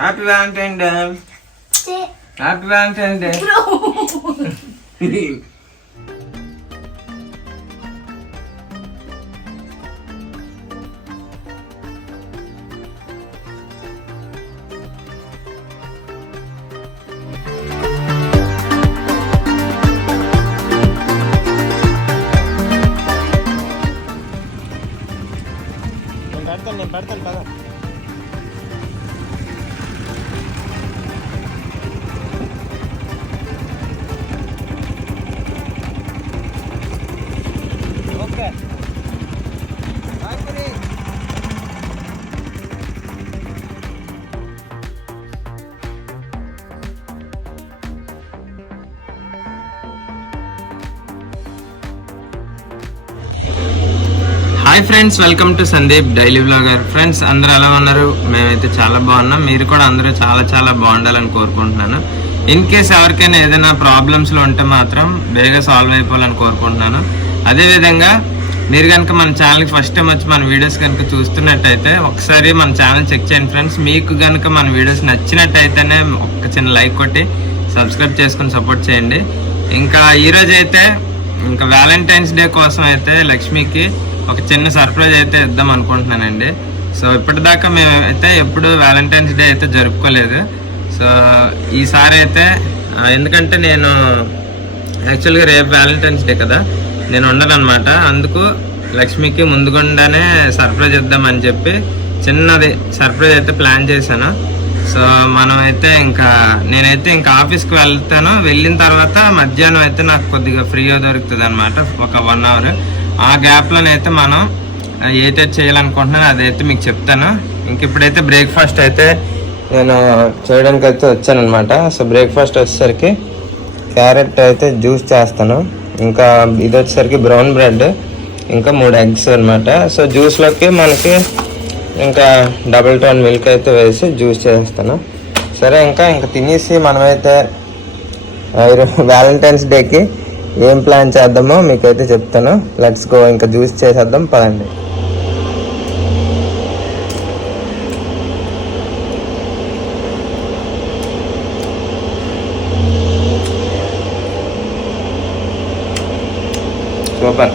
Happy Valentine day. Happy Valentine day. నేను పెడతాను కదా. Okay hi friends, welcome to Sandeep daily vlogger. Friends అందరూ ఎలా ఉన్నారు? మేమైతే చాలా బాగున్నాం. మీరు కూడా అందరూ చాలా చాలా బాగుండాలని కోరుకుంటున్నాను. ఇన్ కేస్ ఎవరికైనా ఏదైనా ప్రాబ్లమ్స్లో ఉంటే మాత్రం బేగా సాల్వ్ అయిపోవాలని కోరుకుంటున్నాను. అదేవిధంగా మీరు కనుక మన ఛానల్కి ఫస్ట్ టైం వచ్చి మన వీడియోస్ కనుక చూస్తున్నట్టయితే ఒకసారి మన ఛానల్ చెక్ చేయండి ఫ్రెండ్స్. మీకు కనుక మన వీడియోస్ నచ్చినట్టయితేనే ఒక చిన్న లైక్ కొట్టి సబ్స్క్రైబ్ చేసుకుని సపోర్ట్ చేయండి. ఇంకా ఈరోజు అయితే ఇంకా వ్యాలంటైన్స్ డే కోసం అయితే లక్ష్మికి ఒక చిన్న సర్ప్రైజ్ అయితే ఇద్దాం అనుకుంటున్నానండి. సో ఇప్పటిదాకా మేమైతే ఎప్పుడు వ్యాలంటైన్స్ డే అయితే జరుపుకోలేదు. సో ఈసారి అయితే ఎందుకంటే నేను యాక్చువల్గా రేపు వ్యాలంటైన్స్ డే కదా, నేను ఉండను అనమాట. అందుకు లక్ష్మికి ముందుగుండానే సర్ప్రైజ్ ఇద్దామని చెప్పి చిన్నది సర్ప్రైజ్ అయితే ప్లాన్ చేశాను. సో మనమైతే నేనైతే ఇంకా ఆఫీస్కి వెళ్తాను. వెళ్ళిన తర్వాత మధ్యాహ్నం అయితే నాకు కొద్దిగా ఫ్రీగా దొరుకుతుంది అనమాట, ఒక 1 అవర్. ఆ గ్యాప్లోనైతే మనం ఏదైతే చేయాలనుకుంటున్నానో అదైతే మీకు చెప్తాను. ఇంక ఇప్పుడైతే బ్రేక్ఫాస్ట్ అయితే నేను చేయడానికి అయితే వచ్చాను అనమాట. సో బ్రేక్ఫాస్ట్ వచ్చేసరికి క్యారెట్ అయితే జ్యూస్ చేస్తాను. ఇంకా ఇది వచ్చేసరికి బ్రౌన్ బ్రెడ్, ఇంకా 3 ఎగ్స్ అనమాట. సో జ్యూస్లోకి మనకి ఇంకా డబుల్ టోన్ మిల్క్ అయితే వేసి జ్యూస్ చేస్తాను. సరే ఇంకా తినేసి మనమైతే వ్యాలంటైన్స్ డేకి ఏం ప్లాన్ చేద్దామో మీకైతే చెప్తాను. లెట్స్ గో, ఇంకా జ్యూస్ చేసేద్దాం పదండి. సూపర్.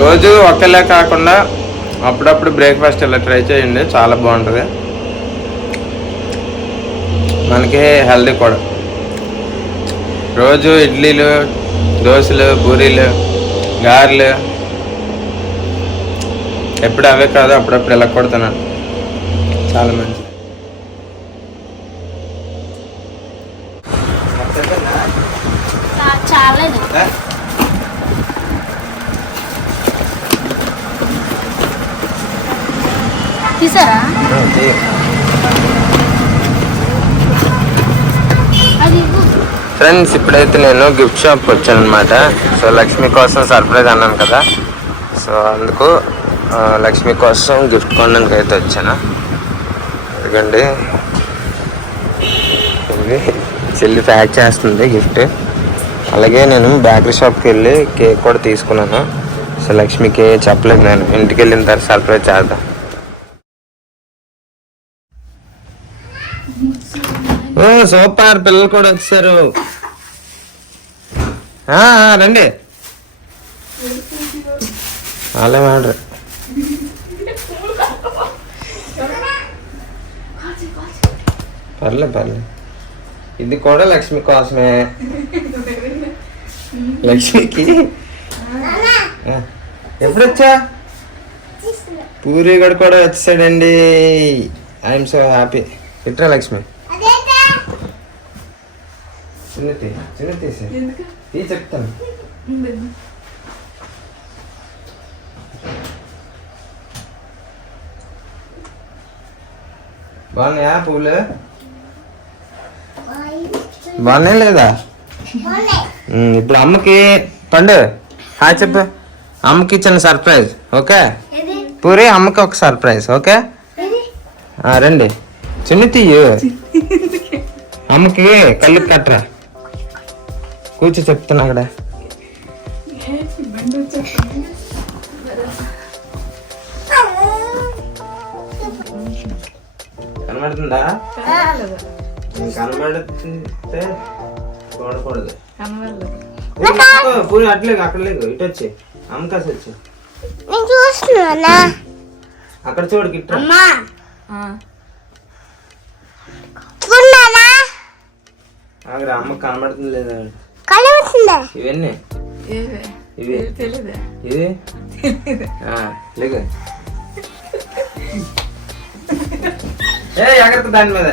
రోజు ఒకేలా కాకుండా అప్పుడప్పుడు బ్రేక్ఫాస్ట్ ఇలా ట్రై చేయండి, చాలా బాగుంటుంది. మనకి హెల్దీ కూడా. రోజు ఇడ్లీలు, దోశలు, పూరీలు, గారెలు ఎప్పుడు అవే కాదు, అప్పుడప్పుడు ఇలా కొడుతున్నాను, చాలా మంచిది. ఫ్రెండ్స్ ఇప్పుడైతే నేను గిఫ్ట్ షాప్కి వచ్చాను అనమాట. సో లక్ష్మి కోసం సర్ప్రైజ్ అన్నాను కదా, సో అందుకు లక్ష్మి కోసం గిఫ్ట్ కొనడానికి అయితే వచ్చాను. ఎందుకండి చెల్లి ప్యాక్ చేస్తుంది గిఫ్ట్. అలాగే నేను బేకరీ షాప్కి వెళ్ళి కేక్ కూడా తీసుకున్నాను. సో లక్ష్మికి చెప్పలేదు, నేను ఇంటికి వెళ్ళిన తర్వాత సర్ప్రైజ్ చేద్దాం. సూపర్, పిల్లలు కూడా వచ్చారు. రండి, వాళ్ళే మాట. పర్లేదు, ఇది కూడా లక్ష్మి కోసమే. లక్ష్మికి ఎప్పుడొచ్చా? పూరి కూడా వచ్చాడండి. I'm so happy. ఇట్రా లక్ష్మి, చిన్న తీసి చెప్తాను. బాగున్నాయా పూలు? బాగున్నాయి లేదా? ఇప్పుడు అమ్మకి పండు హాయ్ చెప్పు. అమ్మకి చిన్న సర్ప్రైజ్, ఓకే? పూరి అమ్మకి ఒక సర్ప్రైజ్, ఓకే? రండి, చిన్న తీయు. అమ్మకి కళ్ళు కట్టరా, కూర్చో చెప్తున్నా అక్కడ. కనబడుతుందా? కనబడలేదు. నీకు కనబడితే చూడకూడదు. కనబడలేదు. పూరి అట్లేదు, అక్కడ లేదు, ఇటు వచ్చి అమ్మకాసి వచ్చి నేను చూస్తున్నా. అక్కడ చూడు గిట్ట. అమ్మా ఆ, చూడనా? ఆగ్రా, అమ్మ కనబడుతుంది లేదా? కనబడుతుందా? ఇవన్నీ ఏవే? ఇవి తెలీదా? ఇది లేక ఏ ఎగరత దాని మీద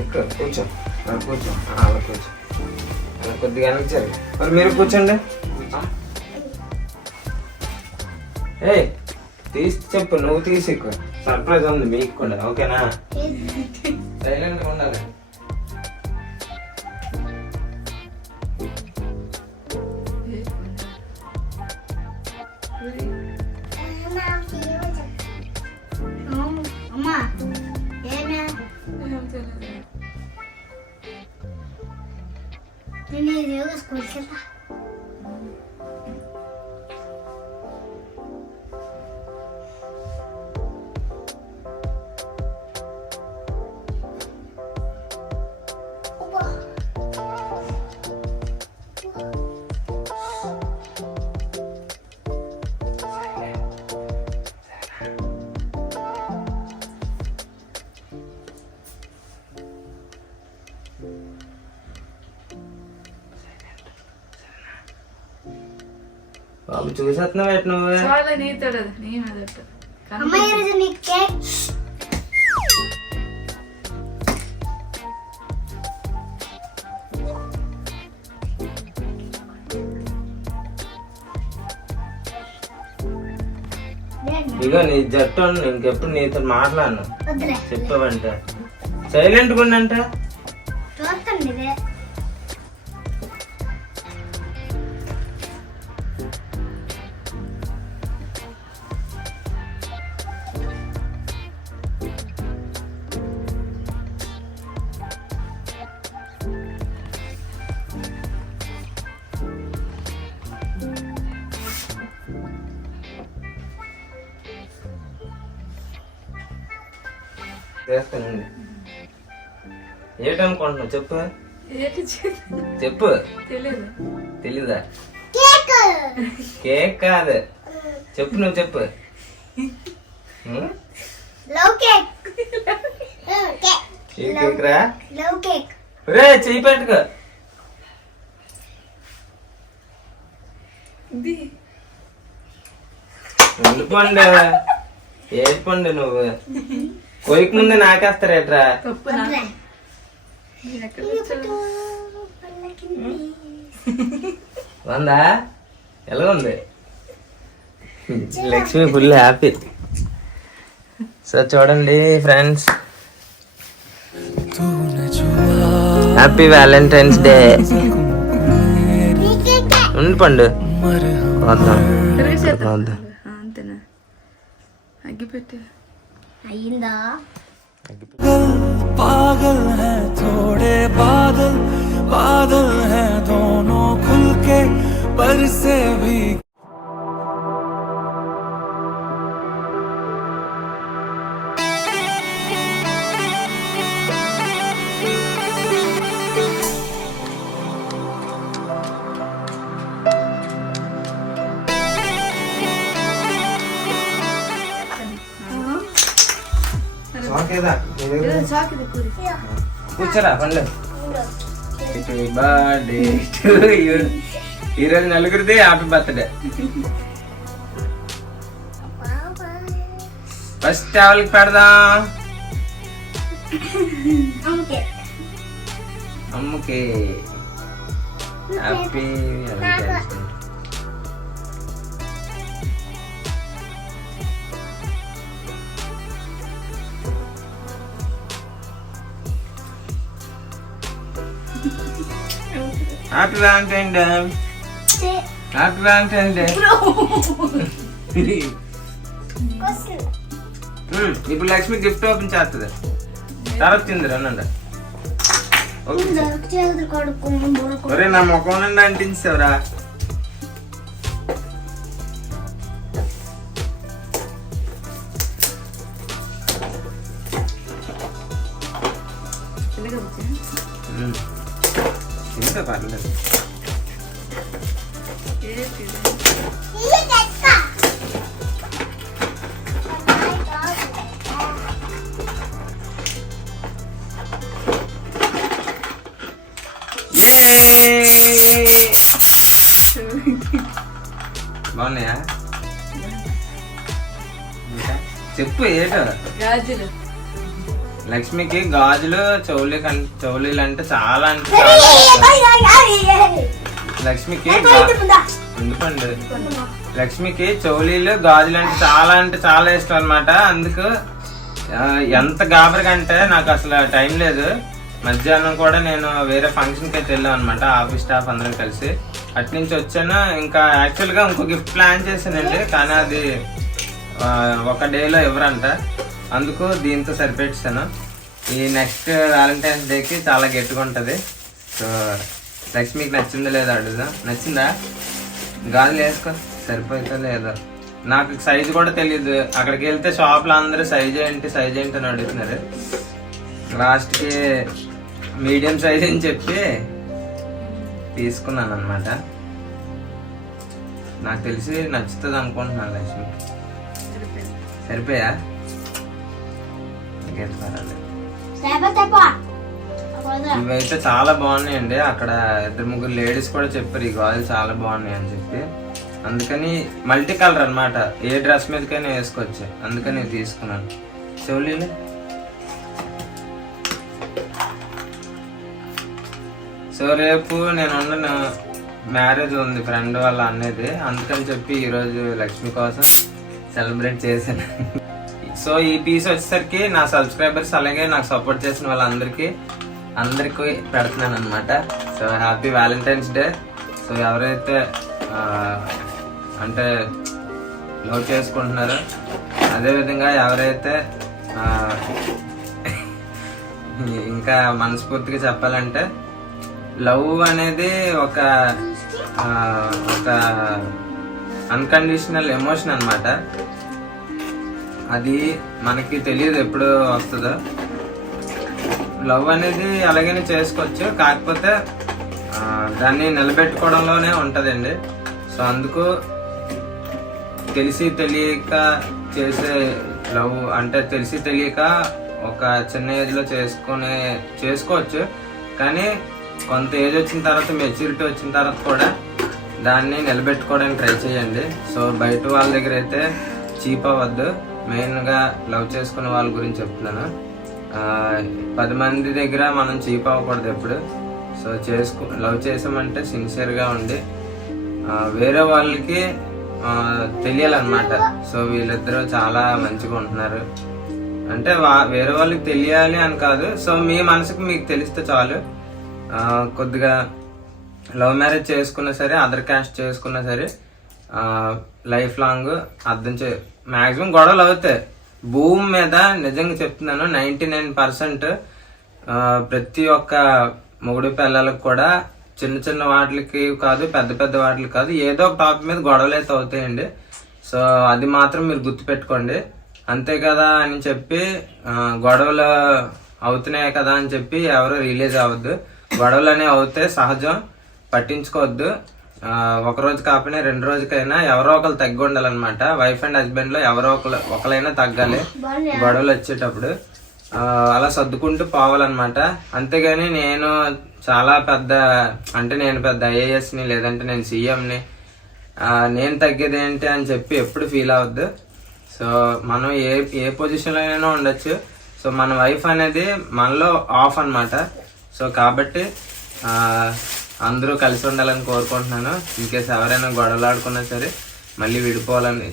ఎక్కు, కూర్చో కూర్చో అలా కూర్చో, అలా కొద్దిగా వెనక్కి. మరి మీరు కూర్చోండి. ఏ తీసి చెప్పు, నువ్వు తీసి ఎక్కువ సర్ప్రైజ్ ఉంది మీకు కూడా, ఓకేనా? సైలెంట్గా ఉండాలి. అమ్మా ఏమే? ఏం తెలీదు. నేను ఈ రోజు స్కూల్కి వెళ్తా. బాబు చూసేస్తున్నావు ఎట్ నువ్వు? చాలా నీతోడు నీ మీద అమ్మ ఈరోజు నీకు కేక్. ఇగో నీ జట్టు ఇంకెప్పుడు నీతో మాట్లాడను. వద్దులే చెప్పావంటే సైలెంట్గా ఉండంట. చూస్తాను ఇదే. చేస్తానండి. ఏటనుకుంటున్నావు చెప్పు, ఏంటి చెప్పు. తెలీదు. తెలీదా? కేక్. కేక్ కాదు, చెప్పు, నువ్వు చెప్పు. Love cake. కేక్. ఏ కేక్ రా? Love cake. రే చెయ్యి పెట్టుకో. ఇది ఉండిపోండి, ఏడిపోండి నువ్వు. కోయిక ముందే నాకేస్తారేట్రా? తప్పు నా. నేను ఎక్కడ తెచ్చాను? వందా ఎలా ఉంది? Lakshmi full happy. సో చూడండి ఫ్రెండ్స్, హ్యాపీ వ్యాలంటైన్స్ డే. ఉండిపోండు, వద్దాం తిరిగేసేద్దాం. వద్దాం. అంతేనా? అగ్గిపెట్టి అయ్యిందా? पागल है थोड़े बादल, बादल है दोनों खुल के बरसे भी. ఓకేదా? చాకిది కూరి. కూర్చోరా పండు. Happy birthday to you. ఈరోజు నలుగురిది హ్యాపీ బర్త్డే. ఫస్ట్ ఎవరికి పెడదాం? అమ్మకి. Happy Valentine's day. Happy Valentine day. Happy Valentine day. ఇప్పుడు లక్ష్మి గిఫ్ట్ ఓపెన్ చేస్తుంది, తర్వాత తింది రండి. ఒరే నా ముఖం నుండి అంటించావురా. తీసే పర్లేదు. బాగున్నాయా? ఇంకా చెప్పు ఏటో. గాజులు లక్ష్మికి గాజులు చౌలీలు అంటే చాలా లక్ష్మికి ఎందుకండి లక్ష్మికి చౌలీలు గాజులు అంటే చాలా ఇష్టం అనమాట. అందుకు ఎంత గాబరిగా అంటే నాకు అసలు టైం లేదు. మధ్యాహ్నం కూడా నేను వేరే ఫంక్షన్కి అయితే వెళ్ళాను అనమాట, ఆఫీస్ స్టాఫ్ అందరం కలిసి. అటు నుంచి వచ్చాను. ఇంకా యాక్చువల్గా ఇంకో గిఫ్ట్ ప్లాన్ చేశానండి, కానీ అది ఒక డేలో ఎవరంట, అందుకు దీంతో సరిపెట్టాను. ఈ నెక్స్ట్ వ్యాలంటైన్స్ డేకి చాలా గట్టిగా ఉంటుంది. సో లక్ష్మికి నచ్చిందో లేదో అడుగుదాం. నచ్చిందా? గాజులు వేసుకో, సరిపోతుందో లేదో. నాకు సైజు కూడా తెలియదు. అక్కడికి వెళ్తే షాప్లో అందరూ సైజ్ ఏంటి అని అడుగుతున్నారు. లాస్ట్కి మీడియం సైజ్ అని చెప్పి తీసుకున్నాను అనమాట. నాకు తెలిసి నచ్చుతుంది అనుకుంటున్నాను లక్ష్మి. సరిపోయా? ఇవైతే చాలా బాగున్నాయండి. అక్కడ 2-3 లేడీస్ కూడా చెప్పారు ఈ గాజులు చాలా బాగున్నాయి అని చెప్పి. అందుకని మల్టీ కలర్ అనమాట, ఏ డ్రెస్ మీదకైనా వేసుకోవచ్చు. అందుకని తీసుకున్నాను. చెవులీలు సో రేపు నేను ఉండను, మ్యారేజ్ ఉంది ఫ్రెండ్ వాళ్ళ అన్నది. అందుకని చెప్పి ఈరోజు లక్ష్మి కోసం సెలబ్రేట్ చేశాను. సో ఈ పీస్ వచ్చేసరికి నా సబ్స్క్రైబర్స్ అలాగే నాకు సపోర్ట్ చేసిన వాళ్ళందరికీ పెడుతున్నాను అనమాట. So happy Valentine's day. So ఎవరైతే అంటే లవ్ చేసుకుంటున్నారో, అదేవిధంగా ఎవరైతే ఇంకా మనస్ఫూర్తిగా చెప్పాలంటే లవ్ అనేది ఒక అన్కండిషనల్ ఎమోషన్ అన్నమాట. అది మనకి తెలియదు ఎప్పుడు వస్తుందో. లవ్ అనేది అలాగనే చేసుకోవచ్చు, కాకపోతే దాన్ని నిలబెట్టుకోవడంలోనే ఉంటుందండి. సో అందుకు తెలిసి తెలియక చేసే లవ్ అంటే తెలిసి తెలియక ఒక చిన్న ఏజ్లో చేసుకోవచ్చు, కానీ కొంత ఏజ్ వచ్చిన తర్వాత, మెచ్యూరిటీ వచ్చిన తర్వాత కూడా దాన్ని నిలబెట్టుకోవడానికి ట్రై చేయండి. సో బయట వాళ్ళ దగ్గర అయితే చీప్ అవ్వద్దు. మెయిన్గా లవ్ చేసుకునే వాళ్ళ గురించి చెప్తున్నాను. 10 మంది దగ్గర మనం చీప్ అవ్వకూడదు ఎప్పుడు. సో లవ్ చేసామంటే సిన్సియర్గా ఉండి వేరే వాళ్ళకి తెలియాలన్నమాట. సో వీళ్ళిద్దరూ చాలా మంచిగా ఉంటున్నారు అంటే వేరే వాళ్ళకి తెలియాలి అని కాదు. సో మీ మనసుకు మీకు తెలిస్తే చాలు. కొద్దిగా లవ్ మ్యారేజ్ చేసుకున్నా సరే, అదర్ క్యాస్ట్ చేసుకున్నా సరే, లైఫ్ లాంగ్ మ్యాక్సిమం గొడవలు అవుతాయి భూమి మీద. నిజంగా చెప్తున్నాను, 99% ప్రతి ఒక్క మొగుడు పిల్లలకు కూడా చిన్న చిన్న వాటికి కాదు, పెద్ద పెద్ద వాటికి కాదు, ఏదో ఒక టాపిక్ మీద గొడవలు అయితే అవుతాయండి. సో అది మాత్రం మీరు గుర్తుపెట్టుకోండి. అంతే కదా అని చెప్పి గొడవలు అవుతున్నాయి కదా అని చెప్పి ఎవరు రిలీజ్ అవ్వద్దు. గొడవలు అనేవి అవుతే సహజం, పట్టించుకోవద్దు. ఒక రోజు కాకపోయినా 2 రోజుకైనా ఎవరో ఒకరు తగ్గి ఉండాలన్నమాట. వైఫ్ అండ్ హస్బెండ్ లో ఎవరో ఒకరైనా తగ్గాలి గొడవలు వచ్చేటప్పుడు. అలా సర్దుకుంటూ పోవాలన్నమాట. అంతేగాని నేను చాలా పెద్ద నేను పెద్ద ఐఏఎస్ని లేదంటే నేను సీఎంని, నేను తగ్గేది ఏంటి అని చెప్పి ఎప్పుడు ఫీల్ అవ్వద్దు. సో మనం ఏ పొజిషన్లో అయినా ఉండొచ్చు. సో మన వైఫ్ అనేది మనలో ఆఫ్ అన్నమాట. సో కాబట్టి అందరూ కలిసి ఉండాలని కోరుకుంటున్నాను. ఇన్కేస్ ఎవరైనా గొడవలు ఆడుకున్నా సరే మళ్ళీ విడిపోవాలని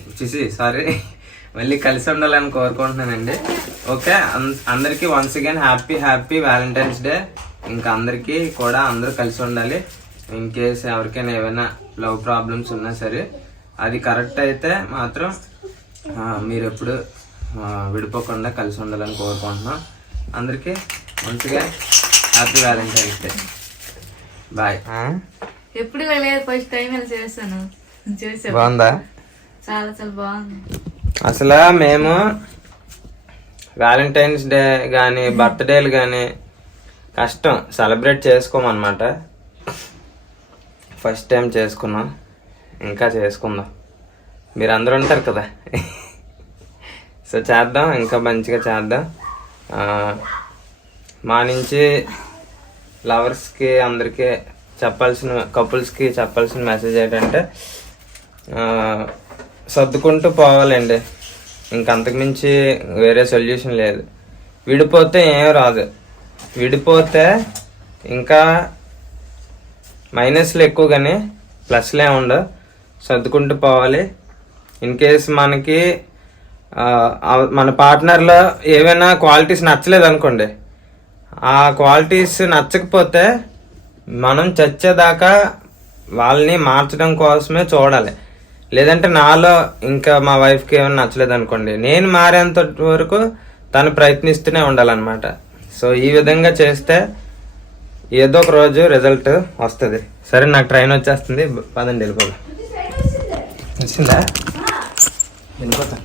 మళ్ళీ కలిసి ఉండాలని కోరుకుంటున్నానండి. ఓకే, అందరికీ once again happy Valentine's day. ఇంకా అందరికీ కూడా అందరూ కలిసి ఉండాలి. ఇన్ కేస్ ఎవరికైనా ఏమైనా లవ్ ప్రాబ్లమ్స్ ఉన్నా సరే అది కరెక్ట్ అయితే మాత్రం మీరు ఎప్పుడు విడిపోకుండా కలిసి ఉండాలని కోరుకుంటున్నాం. అందరికీ once again happy Valentine's Day. Bye. ఎప్పుడు లేదు, ఫస్ట్ టైం చేస్తాను. బాగుందా? చాలా చాలా బాగుంది. అసలు మేము వ్యాలంటైన్స్ డే కానీ బర్త్డేలు కానీ కష్టం సెలబ్రేట్ చేసుకోమన్నమాట. ఫస్ట్ టైం చేసుకున్నాం, ఇంకా చేసుకుందాం. మీరు అందరూ ఉంటారు కదా. సో చేద్దాం, ఇంకా మంచిగా చేద్దాం. మా నుంచి లవర్స్కి అందరికీ కపుల్స్కి చెప్పాల్సిన మెసేజ్ ఏంటంటే సర్దుకుంటూ పోవాలండి. ఇంకంతకుమించి వేరే సొల్యూషన్ లేదు. విడిపోతే ఏం రాదు, విడిపోతే ఇంకా మైనస్లు ఎక్కువ కానీ ప్లస్లే ఉండవు. సర్దుకుంటూ పోవాలి. ఇన్ కేస్ మనకి మన పార్ట్నర్లో ఏవైనా క్వాలిటీస్ నచ్చలేదు అనుకోండి, ఆ క్వాలిటీస్ నచ్చకపోతే మనం చచ్చేదాకా వాళ్ళని మార్చడం కోసమే చూడాలి. లేదంటే నాలో ఇంకా మా వైఫ్కి ఏమైనా నచ్చలేదు అనుకోండి, నేను మారేంత వరకు తను ప్రయత్నిస్తూనే ఉండాలన్నమాట. సో ఈ విధంగా చేస్తే ఏదో ఒక రోజు రిజల్ట్ వస్తుంది. సరే, నాకు ట్రైన్ వచ్చేస్తుంది, పదండి వెళ్ళిపోదాం. వచ్చిందా? వెళ్ళిపోతాను.